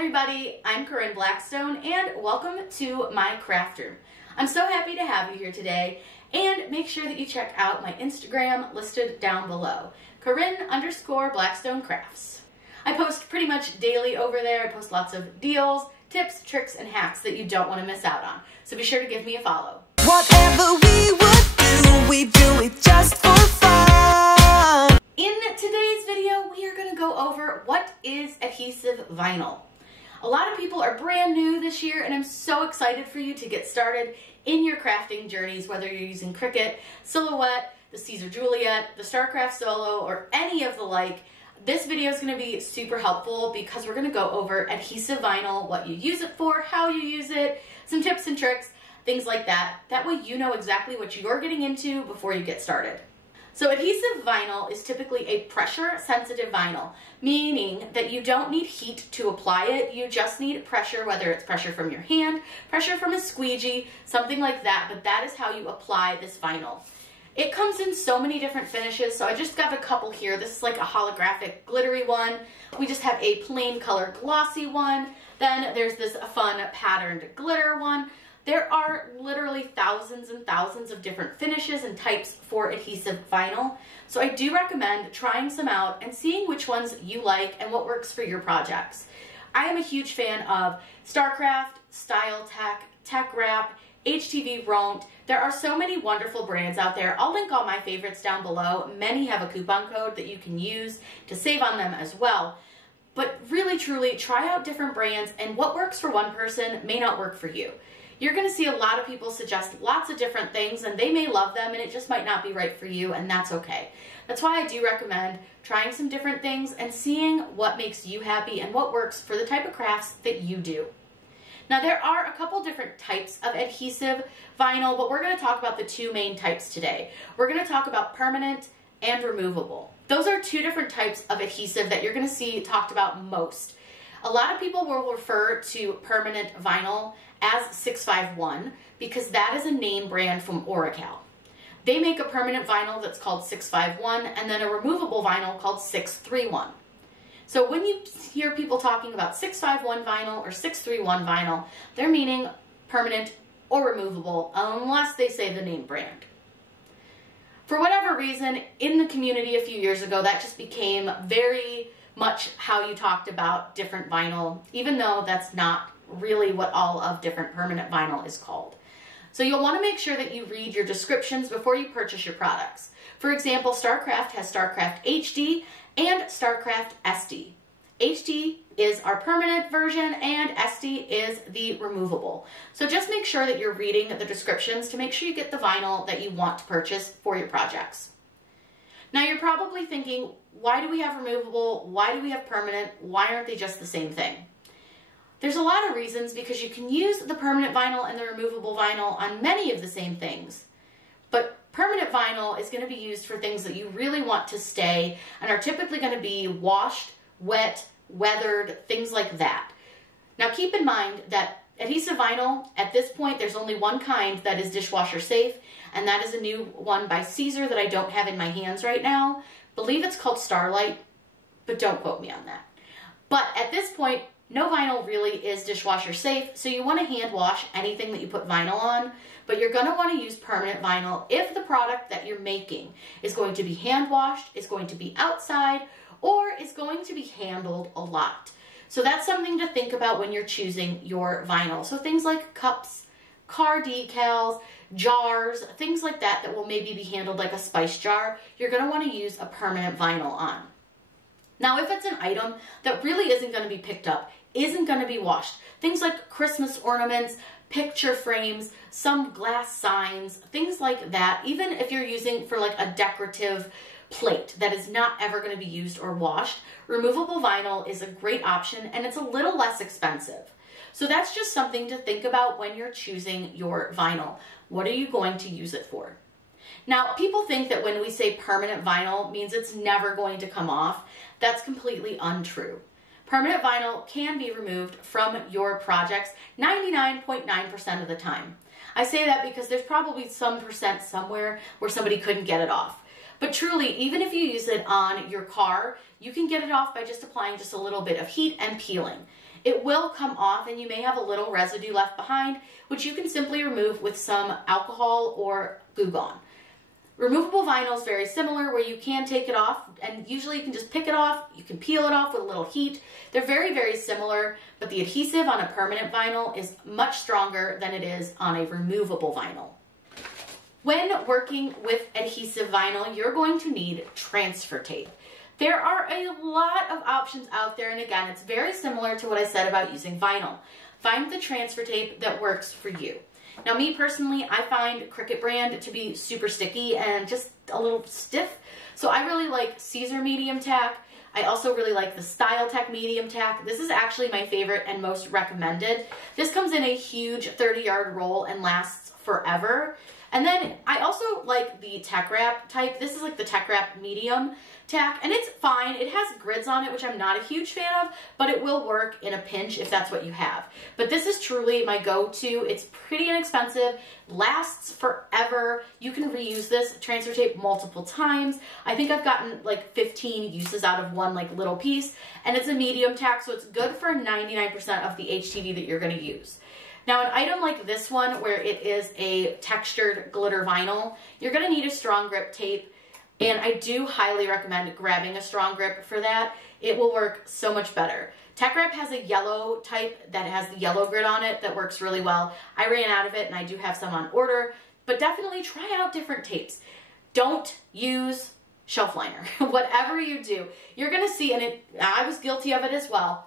everybody, I'm Corinne Blackstone and welcome to my craft room. I'm so happy to have you here today, and make sure that you check out my Instagram listed down below, Corinne_Blackstone Crafts. I post pretty much daily over there. I post lots of deals, tips, tricks, and hacks that you don't want to miss out on. So be sure to give me a follow. Whatever we do it just for fun. In today's video, we are going to go over what is adhesive vinyl. A lot of people are brand new this year, and I'm so excited for you to get started in your crafting journeys, whether you're using CRICUT, Silhouette, the Siser Juliet, the StarCraft Solo, or any of the like. This video is going to be super helpful because we're going to go over adhesive vinyl, what you use it for, how you use it, some tips and tricks, things like that. That way you know exactly what you're getting into before you get started. So adhesive vinyl is typically a pressure-sensitive vinyl, meaning that you don't need heat to apply it. You just need pressure, whether it's pressure from your hand, pressure from a squeegee, something like that, but that is how you apply this vinyl. It comes in so many different finishes, so I just got a couple here. This is like a holographic glittery one. We just have a plain color glossy one. Then there's this fun patterned glitter one. There are literally thousands and thousands of different finishes and types for adhesive vinyl. So I do recommend trying some out and seeing which ones you like and what works for your projects. I am a huge fan of StarCraft, Style Tech, Tech Wrap, HTV Ront. There are so many wonderful brands out there. I'll link all my favorites down below. Many have a coupon code that you can use to save on them as well. But really, truly, try out different brands, and what works for one person may not work for you. You're going to see a lot of people suggest lots of different things, and they may love them, and it just might not be right for you, and that's okay. That's why I do recommend trying some different things and seeing what makes you happy and what works for the type of crafts that you do. Now, there are a couple different types of adhesive vinyl, but we're going to talk about the two main types today. We're going to talk about permanent and removable. Those are two different types of adhesive that you're going to see talked about most. A lot of people will refer to permanent vinyl as 651 because that is a name brand from Oracal. They make a permanent vinyl that's called 651 and then a removable vinyl called 631. So when you hear people talking about 651 vinyl or 631 vinyl, they're meaning permanent or removable unless they say the name brand. For whatever reason, in the community a few years ago, that just became very much how you talked about different vinyl, even though that's not really what all of different permanent vinyl is called. So you'll want to make sure that you read your descriptions before you purchase your products. For example, StarCraft has StarCraft HD and StarCraft SD. HD is our permanent version and SD is the removable. So just make sure that you're reading the descriptions to make sure you get the vinyl that you want to purchase for your projects. Now you're probably thinking, why do we have removable? Why do we have permanent? Why aren't they just the same thing? There's a lot of reasons, because you can use the permanent vinyl and the removable vinyl on many of the same things. But permanent vinyl is going to be used for things that you really want to stay and are typically going to be washed, wet, weathered, things like that. Now keep in mind that adhesive vinyl, at this point, there's only one kind that is dishwasher safe, and that is a new one by Siser that I don't have in my hands right now. I believe it's called Starlight, but don't quote me on that. But at this point, no vinyl really is dishwasher safe, so you want to hand wash anything that you put vinyl on, but you're going to want to use permanent vinyl if the product that you're making is going to be hand washed, is going to be outside, or is going to be handled a lot. So that's something to think about when you're choosing your vinyl. So things like cups, car decals, jars, things like that that will maybe be handled like a spice jar, you're going to want to use a permanent vinyl on. Now, if it's an item that really isn't going to be picked up, isn't going to be washed, things like Christmas ornaments, picture frames, some glass signs, things like that, even if you're using for like a decorative plate that is not ever going to be used or washed, removable vinyl is a great option, and it's a little less expensive. So that's just something to think about when you're choosing your vinyl. What are you going to use it for? Now, people think that when we say permanent vinyl means it's never going to come off. That's completely untrue. Permanent vinyl can be removed from your projects 99.9% of the time. I say that because there's probably some percent somewhere where somebody couldn't get it off. But truly, even if you use it on your car, you can get it off by just applying just a little bit of heat and peeling. it will come off and you may have a little residue left behind, which you can simply remove with some alcohol or Glue Gone. Removable vinyl is very similar, where you can take it off, and usually you can just pick it off, you can peel it off with a little heat. They're very, very similar, but the adhesive on a permanent vinyl is much stronger than it is on a removable vinyl. When working with adhesive vinyl, you're going to need transfer tape. There are a lot of options out there, and again, it's very similar to what I said about using vinyl. Find the transfer tape that works for you. Now, me personally, I find CRICUT brand to be super sticky and just a little stiff. So I really like Siser medium tack. I also really like the Style Tech medium tack. This is actually my favorite and most recommended. This comes in a huge 30-yard roll and lasts forever. And then I also like the Tech Wrap type. This is like the Tech Wrap medium tack, and it's fine. It has grids on it, which I'm not a huge fan of, but it will work in a pinch if that's what you have. But this is truly my go-to. It's pretty inexpensive, lasts forever. You can reuse this transfer tape multiple times. I think I've gotten like 15 uses out of one like little piece, and it's a medium tack, so it's good for 99% of the HTV that you're going to use. Now, an item like this one, where it is a textured glitter vinyl, you're going to need a strong grip tape, and I do highly recommend grabbing a strong grip for that. It will work so much better. Tech Wrap has a yellow type that has the yellow grid on it that works really well. I ran out of it, and I do have some on order, but definitely try out different tapes. Don't use shelf liner. Whatever you do, you're going to see, and I was guilty of it as well,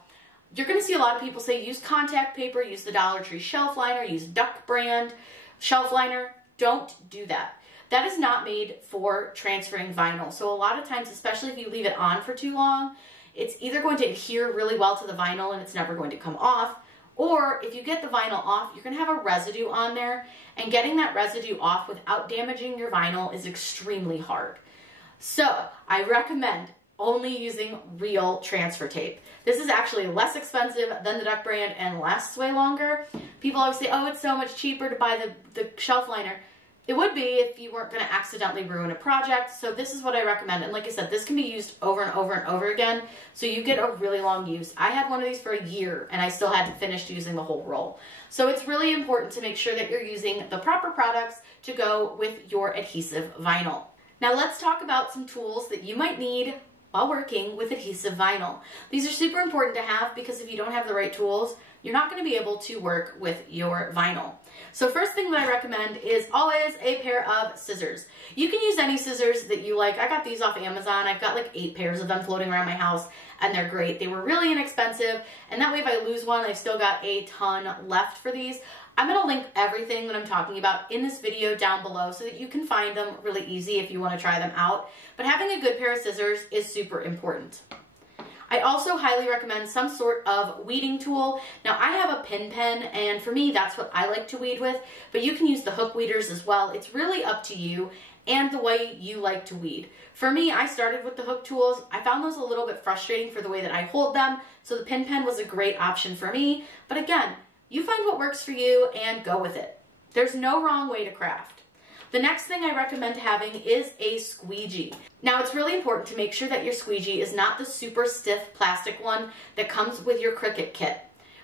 you're going to see a lot of people say use contact paper, use the Dollar Tree shelf liner, use Duck brand shelf liner. Don't do that. That is not made for transferring vinyl. So a lot of times, especially if you leave it on for too long, it's either going to adhere really well to the vinyl and it's never going to come off, or if you get the vinyl off, you're going to have a residue on there, and getting that residue off without damaging your vinyl is extremely hard. So I recommend only using real transfer tape. This is actually less expensive than the Duck brand and lasts way longer. People always say, oh, it's so much cheaper to buy the shelf liner. It would be if you weren't going to accidentally ruin a project. So this is what I recommend. And like I said, this can be used over and over and over again, so you get a really long use. I had one of these for a year and I still hadn't finished using the whole roll. So it's really important to make sure that you're using the proper products to go with your adhesive vinyl. Now let's talk about some tools that you might need while working with adhesive vinyl. These are super important to have, because if you don't have the right tools, you're not going to be able to work with your vinyl. So first thing that I recommend is always a pair of scissors. You can use any scissors that you like. I got these off Amazon. I've got like 8 pairs of them floating around my house, and they're great. They were really inexpensive, and that way if I lose one, I've still got a ton left for these. I'm going to link everything that I'm talking about in this video down below so that you can find them really easy if you want to try them out. But having a good pair of scissors is super important. I also highly recommend some sort of weeding tool. Now, I have a pin pen, and for me, that's what I like to weed with, but you can use the hook weeders as well. It's really up to you and the way you like to weed. For me, I started with the hook tools. I found those a little bit frustrating for the way that I hold them, so the pin pen was a great option for me. But again, you find what works for you and go with it. There's no wrong way to craft. The next thing I recommend having is a squeegee. Now, it's really important to make sure that your squeegee is not the super stiff plastic one that comes with your CRICUT kit.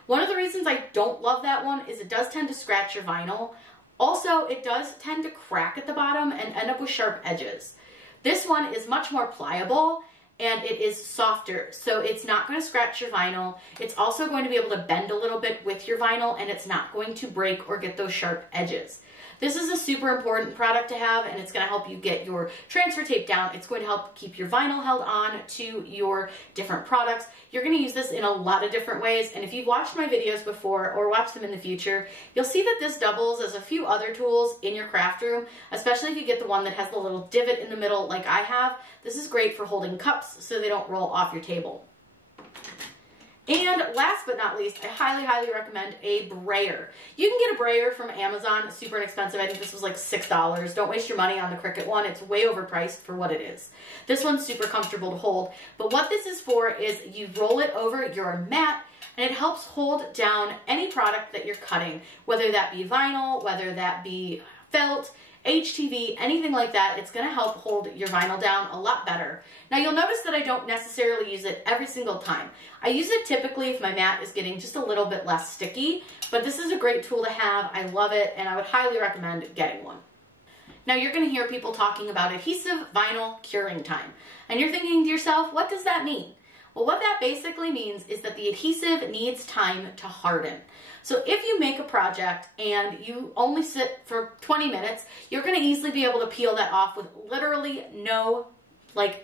One of the reasons I don't love that one is it does tend to scratch your vinyl. Also, it does tend to crack at the bottom and end up with sharp edges. This one is much more pliable, and it is softer, so it's not going to scratch your vinyl. It's also going to be able to bend a little bit with your vinyl, and it's not going to break or get those sharp edges. This is a super important product to have, and it's going to help you get your transfer tape down. It's going to help keep your vinyl held on to your different products. You're going to use this in a lot of different ways, and if you've watched my videos before or watched them in the future, you'll see that this doubles as a few other tools in your craft room, especially if you get the one that has the little divot in the middle like I have. This is great for holding cups so they don't roll off your table. And last but not least, I highly, highly recommend a brayer. You can get a brayer from Amazon, super inexpensive. I think this was like $6. Don't waste your money on the CRICUT one. It's way overpriced for what it is. This one's super comfortable to hold. But what this is for is you roll it over your mat, and it helps hold down any product that you're cutting, whether that be vinyl, whether that be felt. HTV, anything like that, it's gonna help hold your vinyl down a lot better. Now you'll notice that I don't necessarily use it every single time. I use it typically if my mat is getting just a little bit less sticky, but this is a great tool to have. I love it, and I would highly recommend getting one. Now you're gonna hear people talking about adhesive vinyl curing time, and you're thinking to yourself, what does that mean? Well, what that basically means is that the adhesive needs time to harden. So if you make a project and you only sit for 20 minutes, you're gonna easily be able to peel that off with literally no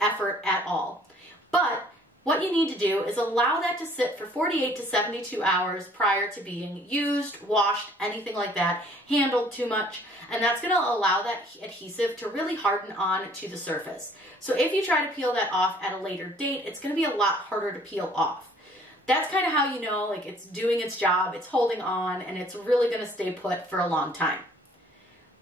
effort at all. But what you need to do is allow that to sit for 48 to 72 hours prior to being used, washed, anything like that, handled too much, and that's gonna allow that adhesive to really harden on to the surface. So if you try to peel that off at a later date, it's gonna be a lot harder to peel off. That's kind of how you know it's doing its job, it's holding on, and it's really gonna stay put for a long time.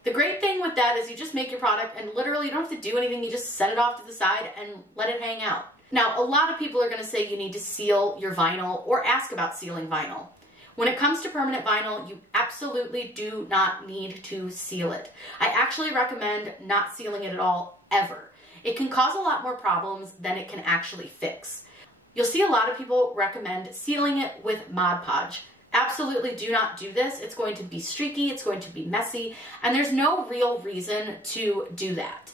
The great thing with that is you just make your product and literally you don't have to do anything, you just set it off to the side and let it hang out. Now, a lot of people are gonna say you need to seal your vinyl or ask about sealing vinyl. When it comes to permanent vinyl, you absolutely do not need to seal it. I actually recommend not sealing it at all, ever. It can cause a lot more problems than it can actually fix. You'll see a lot of people recommend sealing it with Mod Podge. Absolutely do not do this. It's going to be streaky, it's going to be messy, and there's no real reason to do that.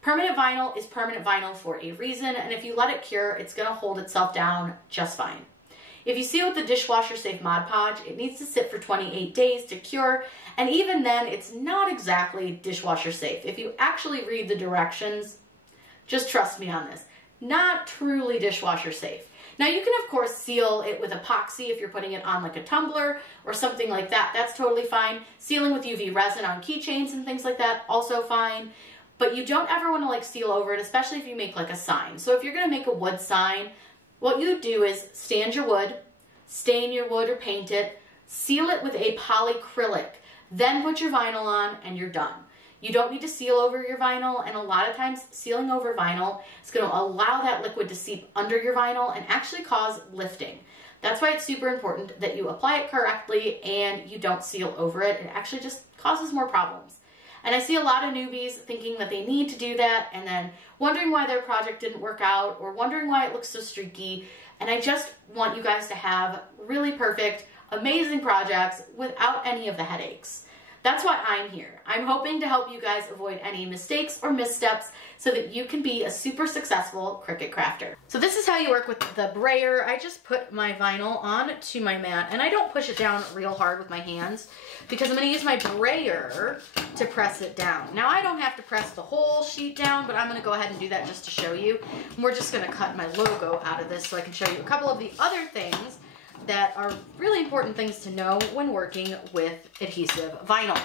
Permanent vinyl is permanent vinyl for a reason, and if you let it cure, it's gonna hold itself down just fine. If you seal with the dishwasher safe Mod Podge, it needs to sit for 28 days to cure, and even then, it's not exactly dishwasher safe. If you actually read the directions, just trust me on this, not truly dishwasher safe. Now you can of course seal it with epoxy if you're putting it on a tumbler or something like that, that's totally fine. Sealing with UV resin on keychains and things like that, also fine. But you don't ever want to seal over it, especially if you make a sign. So if you're gonna make a wood sign, what you do is stand your wood, stain your wood or paint it, seal it with a polycrylic, then put your vinyl on and you're done. You don't need to seal over your vinyl, and a lot of times sealing over vinyl is going to allow that liquid to seep under your vinyl and actually cause lifting. That's why it's super important that you apply it correctly and you don't seal over it. It actually just causes more problems. And I see a lot of newbies thinking that they need to do that and then wondering why their project didn't work out or wondering why it looks so streaky. And I just want you guys to have really perfect, amazing projects without any of the headaches. That's why I'm here. I'm hoping to help you guys avoid any mistakes or missteps so that you can be a super successful Cricut crafter. So this is how you work with the brayer. I just put my vinyl onto my mat and I don't push it down real hard with my hands because I'm gonna use my brayer to press it down. Now I don't have to press the whole sheet down, but I'm gonna go ahead and do that just to show you. And we're just gonna cut my logo out of this so I can show you a couple of the other things that are really important things to know when working with adhesive vinyl.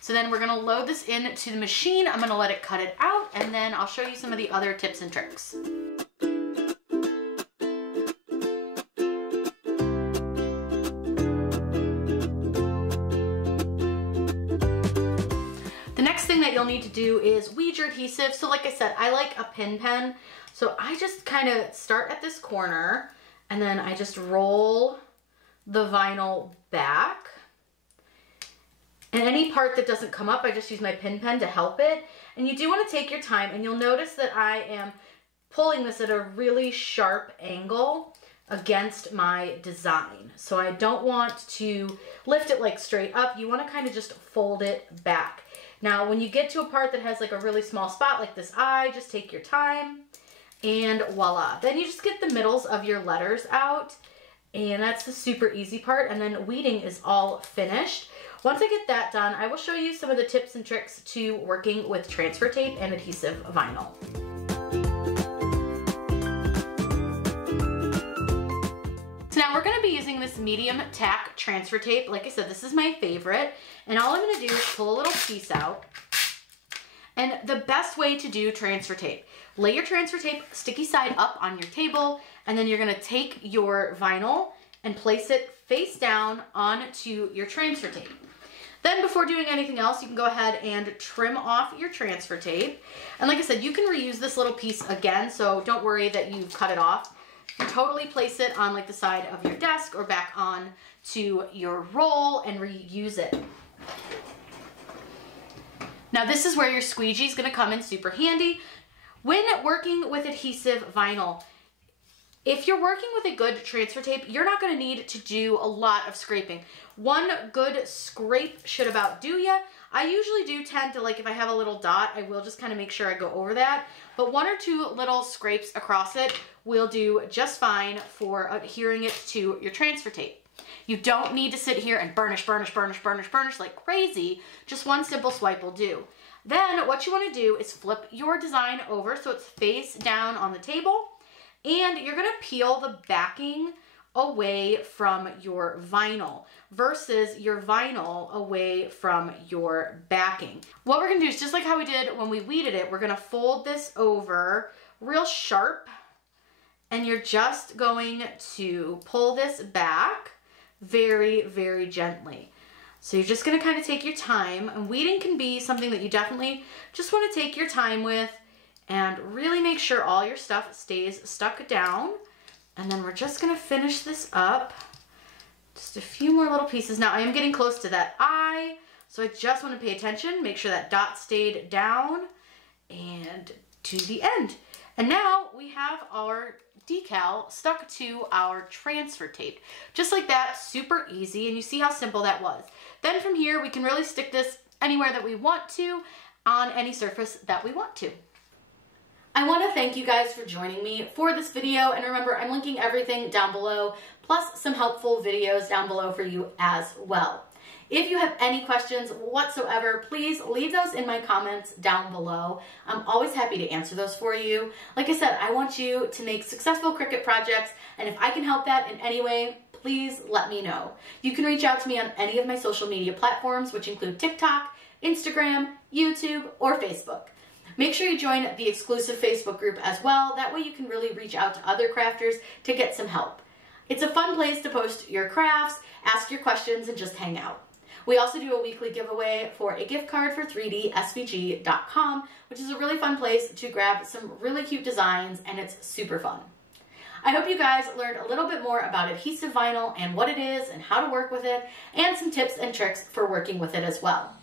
So then we're gonna load this into the machine. I'm gonna let it cut it out and then I'll show you some of the other tips and tricks. The next thing that you'll need to do is weed your adhesive. So like I said, I like a pin pen. So I just kind of start at this corner and then I just roll the vinyl back. And any part that doesn't come up, I just use my pin pen to help it. And you do want to take your time, and you'll notice that I am pulling this at a really sharp angle against my design. So I don't want to lift it straight up. You want to kind of just fold it back. Now, when you get to a part that has a really small spot like this eye, just take your time. And voila. Then you just get the middles of your letters out, and that's the super easy part, and then weeding is all finished. Once I get that done, I will show you some of the tips and tricks to working with transfer tape and adhesive vinyl. So now we're gonna be using this medium tack transfer tape. Like I said, this is my favorite, and all I'm gonna do is pull a little piece out. And the best way to do transfer tape, lay your transfer tape sticky side up on your table, and then you're gonna take your vinyl and place it face down onto your transfer tape. Then before doing anything else, you can go ahead and trim off your transfer tape. And like I said, you can reuse this little piece again, so don't worry that you've cut it off. You totally place it on the side of your desk or back on to your roll and reuse it. Now this is where your squeegee is going to come in super handy. When working with adhesive vinyl, if you're working with a good transfer tape, you're not going to need to do a lot of scraping. One good scrape should about do ya. I usually do tend to, like, if I have a little dot, I will just kind of make sure I go over that. But 1 or 2 little scrapes across it will do just fine for adhering it to your transfer tape. You don't need to sit here and burnish like crazy. Just one simple swipe will do. Then what you want to do is flip your design over so it's face down on the table, and you're going to peel the backing away from your vinyl versus your vinyl away from your backing. What we're going to do is just like how we did when we weeded it, we're going to fold this over real sharp, and you're just going to pull this back very, very gently. So you're just going to kind of take your time, and weeding can be something that you definitely just want to take your time with and really make sure all your stuff stays stuck down. And then we're just going to finish this up. Just a few more little pieces. Now I am getting close to that eye, so I just want to pay attention, make sure that dot stayed down and to the end. And now we have our decal stuck to our transfer tape. Just like that, super easy, and you see how simple that was. Then from here, we can really stick this anywhere that we want to, on any surface that we want to. I want to thank you guys for joining me for this video, and remember, I'm linking everything down below, plus some helpful videos down below for you as well. If you have any questions whatsoever, please leave those in my comments down below. I'm always happy to answer those for you. Like I said, I want you to make successful Cricut projects, and if I can help that in any way, please let me know. You can reach out to me on any of my social media platforms, which include TikTok, Instagram, YouTube, or Facebook. Make sure you join the exclusive Facebook group as well. That way you can really reach out to other crafters to get some help. It's a fun place to post your crafts, ask your questions, and just hang out. We also do a weekly giveaway for a gift card for 3dsvg.com, which is a really fun place to grab some really cute designs, and it's super fun. I hope you guys learned a little bit more about adhesive vinyl and what it is and how to work with it, and some tips and tricks for working with it as well.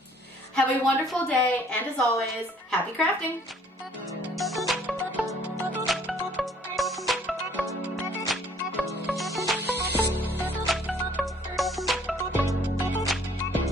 Have a wonderful day, and as always, happy crafting!